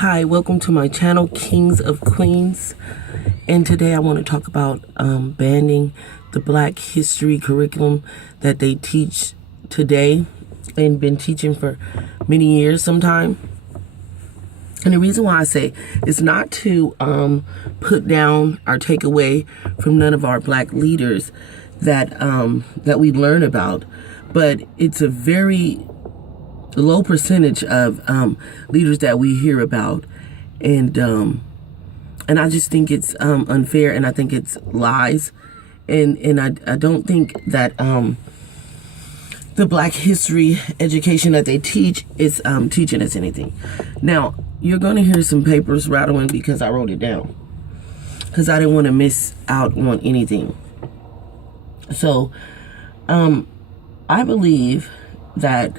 Hi, welcome to my channel, Kings of Queens. And today I want to talk about banning the Black History curriculum that they teach today and been teaching for many years sometime. And the reason why I say it's not to put down or take away from none of our Black leaders that that we learn about, but it's a very low percentage of leaders that we hear about, and I just think it's unfair, and I think it's lies, and I don't think that the Black history education that they teach is teaching us anything. Now you're going to hear some papers rattling because I wrote it down because I didn't want to miss out on anything. So I believe that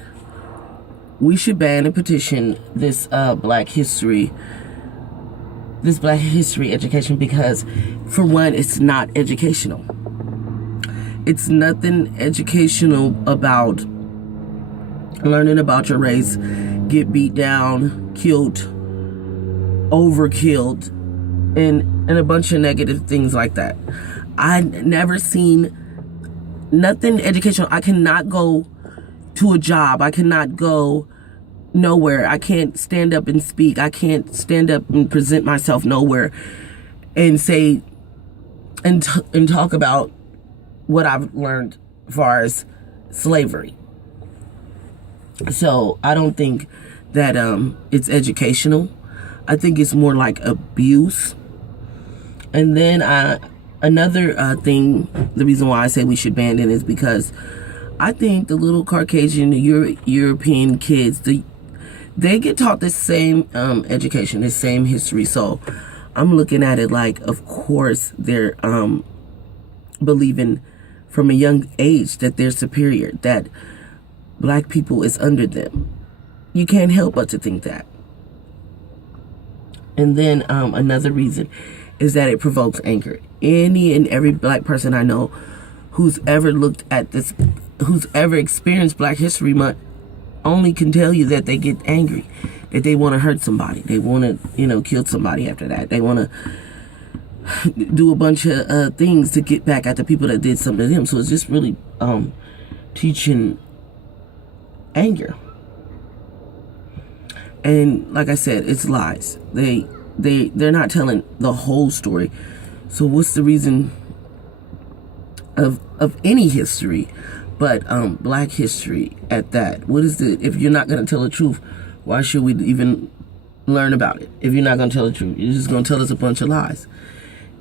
we should ban and petition this Black history education because, for one, it's not educational. It's nothing educational about learning about your race, get beat down, killed, overkilled, and a bunch of negative things like that. I never seen nothing educational. I cannot go to a job. I cannot go nowhere. I can't stand up and speak. I can't stand up and present myself nowhere and say and talk about what I've learned as far as slavery. So I don't think that it's educational. I think it's more like abuse. And then another thing, the reason why I say we should ban it is because I think the little Caucasian European kids, they get taught the same education, the same history. So I'm looking at it like, of course, they're believing from a young age that they're superior, that Black people is under them. You can't help but to think that. And then another reason is that it provokes anger. Any and every Black person I know who's ever looked at this, who's ever experienced Black History Month, only can tell you that they get angry, that they want to hurt somebody, they want to, kill somebody after that, they want to do a bunch of things to get back at the people that did something to them. So it's just really teaching anger. And like I said, it's lies. They're not telling the whole story. So what's the reason of any history, but Black history at that? What is if you're not going to tell the truth, why should we even learn about it? If you're not going to tell the truth, you're just going to tell us a bunch of lies.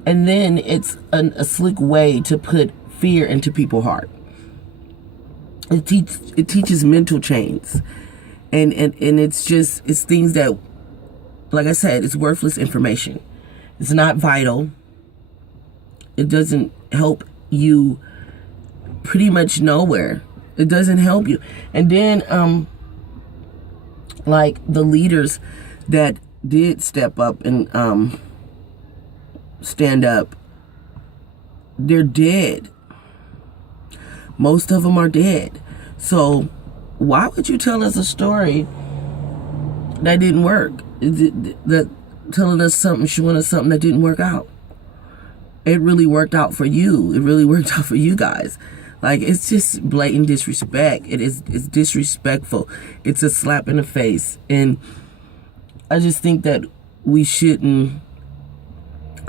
And then it's a slick way to put fear into people's heart. It teaches mental chains, and it's things that, like I said, it's worthless information. It's not vital. It doesn't help you pretty much nowhere. It doesn't help you. And then like the leaders that did step up and stand up, they're dead. Most of them are dead. So why would you tell us a story that didn't work? That telling us something, showing us something that didn't work out? It really worked out for you. It really worked out for you guys. Like, it's just blatant disrespect. It's disrespectful. It's a slap in the face. And I just think that we shouldn't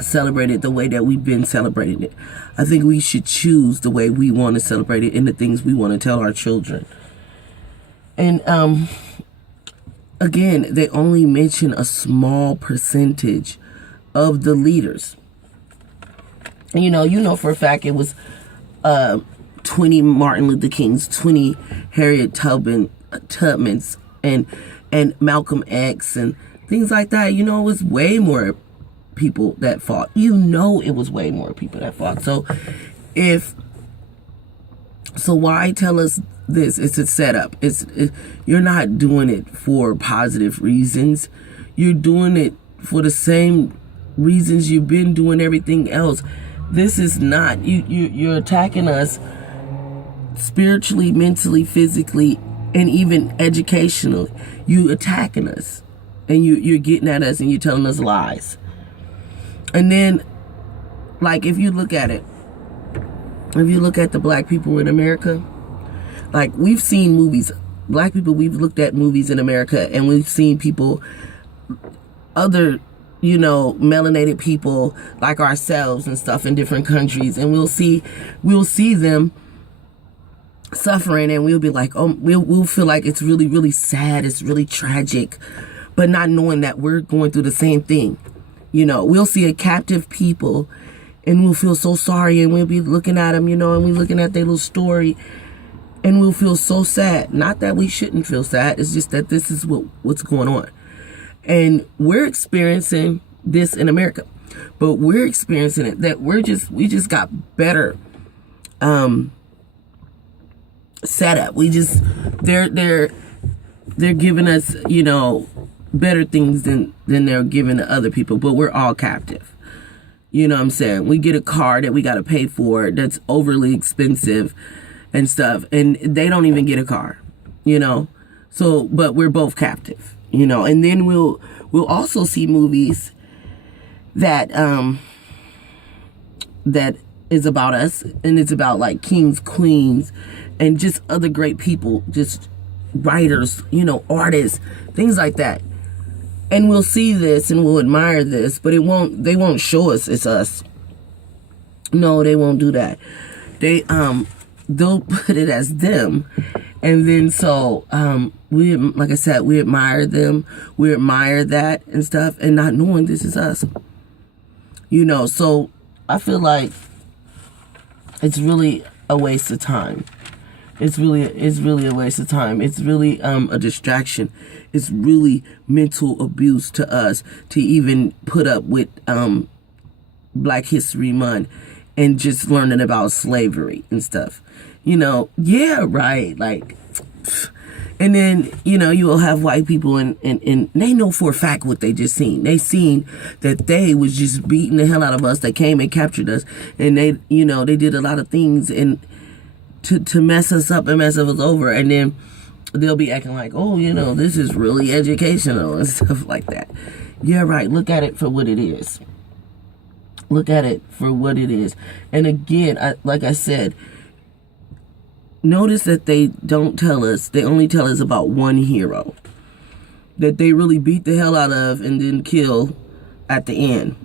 celebrate it the way that we've been celebrating it. I think we should choose the way we want to celebrate it and the things we want to tell our children. And again, they only mention a small percentage of the leaders. And you know for a fact it was 20 Martin Luther Kings, 20 Harriet Tubmans, and Malcolm X and things like that. It was way more people that fought. It was way more people that fought. So why tell us this? It's a setup. You're not doing it for positive reasons. You're doing it for the same reasons you've been doing everything else. This is not, you're attacking us spiritually, mentally, physically, and even educationally. You attacking us. and you're getting at us and you're telling us lies. And then, like, if you look at the black people in America, like, we've seen movies, black people, we've looked at movies in America, and we've seen people, other, melanated people like ourselves and stuff in different countries, and we'll see them suffering, and we'll be like, oh, we'll feel like it's really, really sad, it's really tragic, but not knowing that we're going through the same thing. We'll see a captive people, and we'll feel so sorry, and we'll be looking at them, and we're looking at their little story, and we'll feel so sad. Not that we shouldn't feel sad, it's just that this is what's going on. And we're experiencing this in America, but we're experiencing it that we just got better setup. They're giving us, better things than they're giving to other people, but we're all captive. You know what I'm saying? We get a car that we got to pay for that's overly expensive and stuff, and they don't even get a car, so, but we're both captive, and then we'll also see movies that is about us, and it's about like kings, queens, and just other great people, just writers, artists, things like that. And we'll see this and we'll admire this, but they won't show us it's us. No, they won't do that. They'll put it as them. And then so like I said, we admire them, we admire that and stuff, and not knowing this is us. So I feel like it's really a waste of time. It's really a waste of time. It's really a distraction. It's really mental abuse to us to even put up with Black History Month and just learning about slavery and stuff. Yeah, right. Like, and then, you will have white people and they know for a fact what they just seen. They seen that they was just beating the hell out of us. They came and captured us, and they did a lot of things and to mess us up and mess us over, and then they'll be acting like, oh, this is really educational and stuff like that. Yeah, right. Look at it for what it is. Look at it for what it is. And again, like I said, notice that they don't tell us, they only tell us about one hero that they really beat the hell out of and then kill at the end.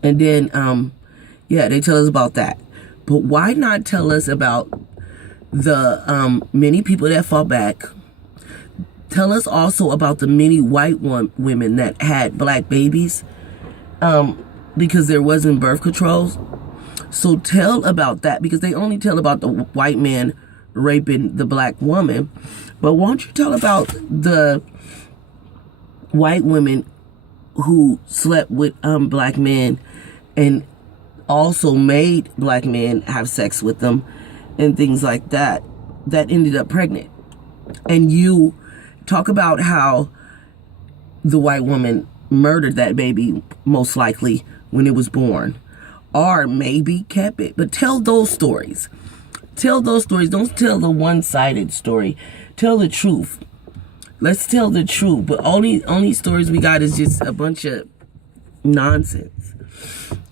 And then, they tell us about that. But why not tell us about the many people that fought back? Tell us also about the many white women that had black babies because there wasn't birth controls. So tell about that, because they only tell about the white man raping the black woman. But won't you tell about the white women who slept with black men and also made black men have sex with them and things like that ended up pregnant? And you talk about how the white woman murdered that baby, most likely, when it was born, or maybe kept it. But tell those stories. Tell those stories. Don't tell the one-sided story. Tell the truth. Let's tell the truth. But only stories we got is just a bunch of nonsense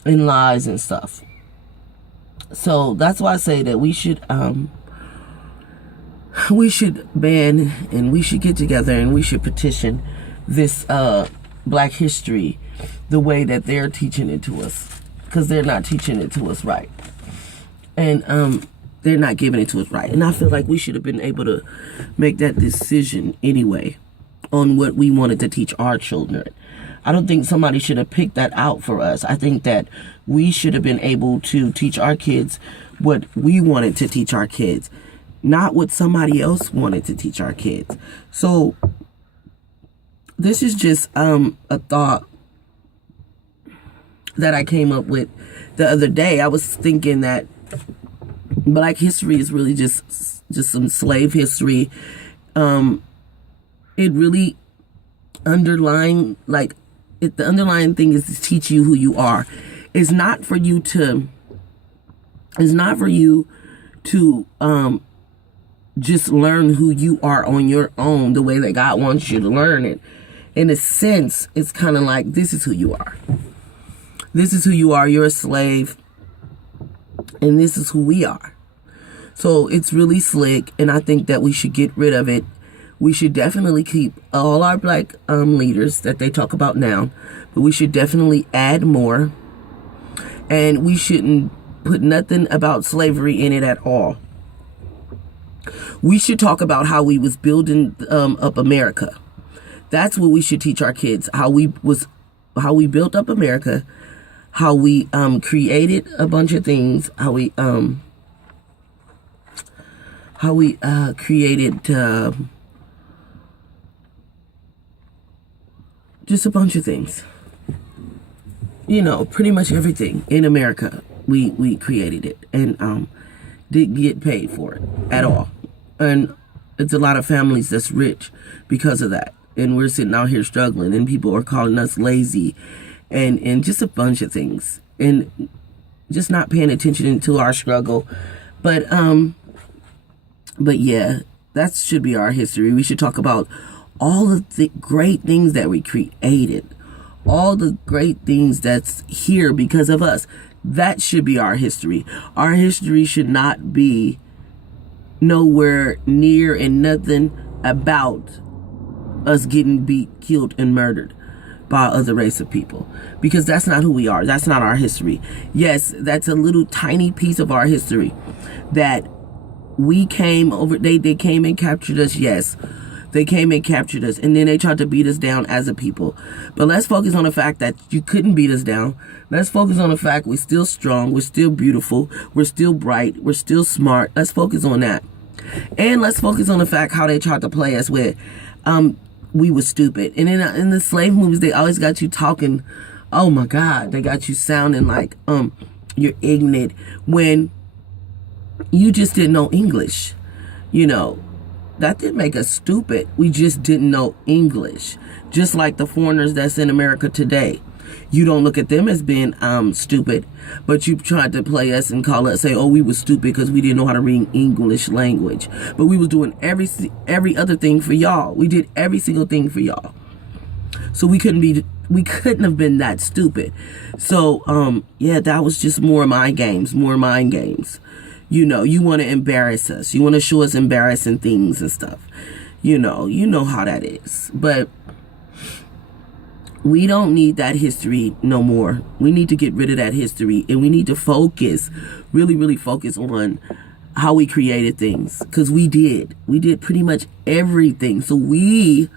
and lies and stuff. So that's why I say that we should ban, and we should get together and we should petition this Black history the way that they're teaching it to us, because they're not teaching it to us right, and they're not giving it to us right. And I feel like we should have been able to make that decision anyway on what we wanted to teach our children. I don't think somebody should have picked that out for us. I think that we should have been able to teach our kids what we wanted to teach our kids, not what somebody else wanted to teach our kids. So this is just a thought that I came up with the other day. I was thinking that Black history is really just some slave history. It really the underlying thing is to teach you who you are. It's not for you to just learn who you are on your own the way that God wants you to learn it. in a sense, it's kind of like, this is who you are. This is who you are. You're a slave. And this is who we are. So it's really slick. And I think that we should get rid of it. We should definitely keep all our black leaders that they talk about now. But we should definitely add more. And we shouldn't put nothing about slavery in it at all. We should talk about how we was building up America. That's what we should teach our kids. How we built up America. How we created a bunch of things. How we created just a bunch of things. You know, pretty much everything in America. We created it and didn't get paid for it at all. And it's a lot of families that's rich because of that. And we're sitting out here struggling, and people are calling us lazy and just a bunch of things. And just not paying attention to our struggle. But yeah, that should be our history. We should talk about all of the great things that we created. All the great things that's here because of us. That should be our history. Our history should not be nowhere near and nothing about us getting beat, killed, and murdered by other race of people. Because that's not who we are. That's not our history. Yes, that's a little tiny piece of our history that we came over. They came and captured us, yes. They came and captured us, and then they tried to beat us down as a people. But let's focus on the fact that you couldn't beat us down. Let's focus on the fact we're still strong, we're still beautiful, we're still bright, we're still smart. Let's focus on that. And let's focus on the fact how they tried to play us with we were stupid. And in the slave movies, they always got you talking, oh my God, they got you sounding like you're ignorant when you just didn't know English, you know. That didn't make us stupid. We just didn't know English. Just like the foreigners that's in America today. You don't look at them as being stupid, but you tried to play us and call us, say, oh, we were stupid because we didn't know how to read English language. But we was doing every other thing for y'all. We did every single thing for y'all. So we couldn't have been that stupid. So yeah, that was just more mind games. You know, you want to embarrass us. You want to show us embarrassing things and stuff. You know how that is. But we don't need that history no more. We need to get rid of that history. And we need to focus, really, really focus on how we created things. Because we did. We did pretty much everything. So we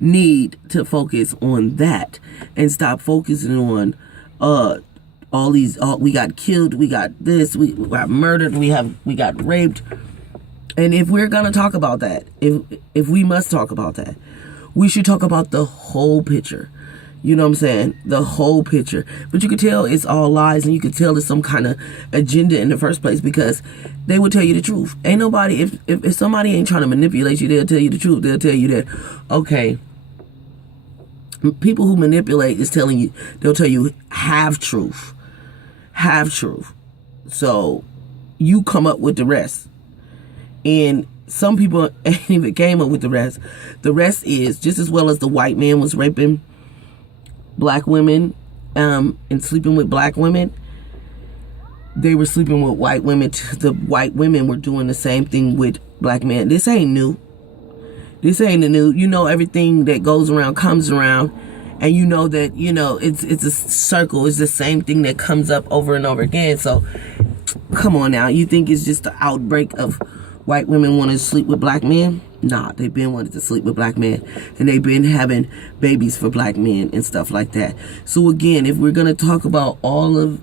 need to focus on that. And stop focusing on we got killed, we got this, we got murdered, we got raped. And if we're gonna talk about that, if we must talk about that, we should talk about the whole picture. You know what I'm saying? The whole picture. But you can tell it's all lies, and you can tell it's some kind of agenda in the first place, because they will tell you the truth. Ain't nobody, if somebody ain't trying to manipulate you, they'll tell you the truth. They'll tell you that, okay, people who manipulate they'll tell you half truth. So you come up with the rest. And some people ain't even came up with the rest. The rest is just as well as the white man was raping black women and sleeping with black women. They were sleeping with white women. The white women were doing the same thing with black men. This ain't new. You know, everything that goes around comes around. And you know that, it's a circle. It's the same thing that comes up over and over again. So, come on now. You think it's just the outbreak of white women wanting to sleep with black men? Nah, they've been wanting to sleep with black men. And they've been having babies for black men and stuff like that. So, again, if we're going to talk about all of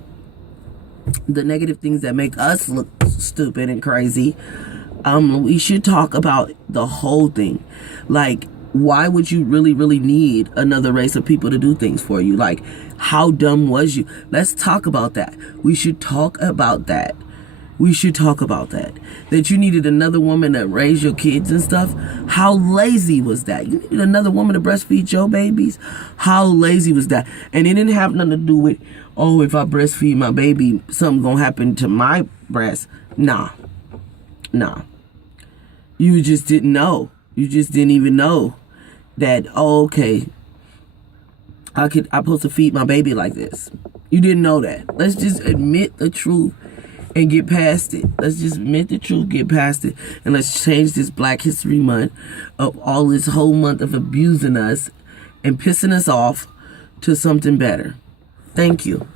the negative things that make us look stupid and crazy, we should talk about the whole thing. Like, why would you really, really need another race of people to do things for you? Like, how dumb was you? Let's talk about that. We should talk about that. That you needed another woman to raise your kids and stuff. How lazy was that? You needed another woman to breastfeed your babies? How lazy was that? And it didn't have nothing to do with, oh, if I breastfeed my baby, something gonna happen to my breast. Nah. You just didn't know. You just didn't even know that, oh, okay, I'm supposed to feed my baby like this. You didn't know that. Let's just admit the truth and get past it. Let's just admit the truth, get past it, and let's change this Black History Month of all this whole month of abusing us and pissing us off to something better. Thank you.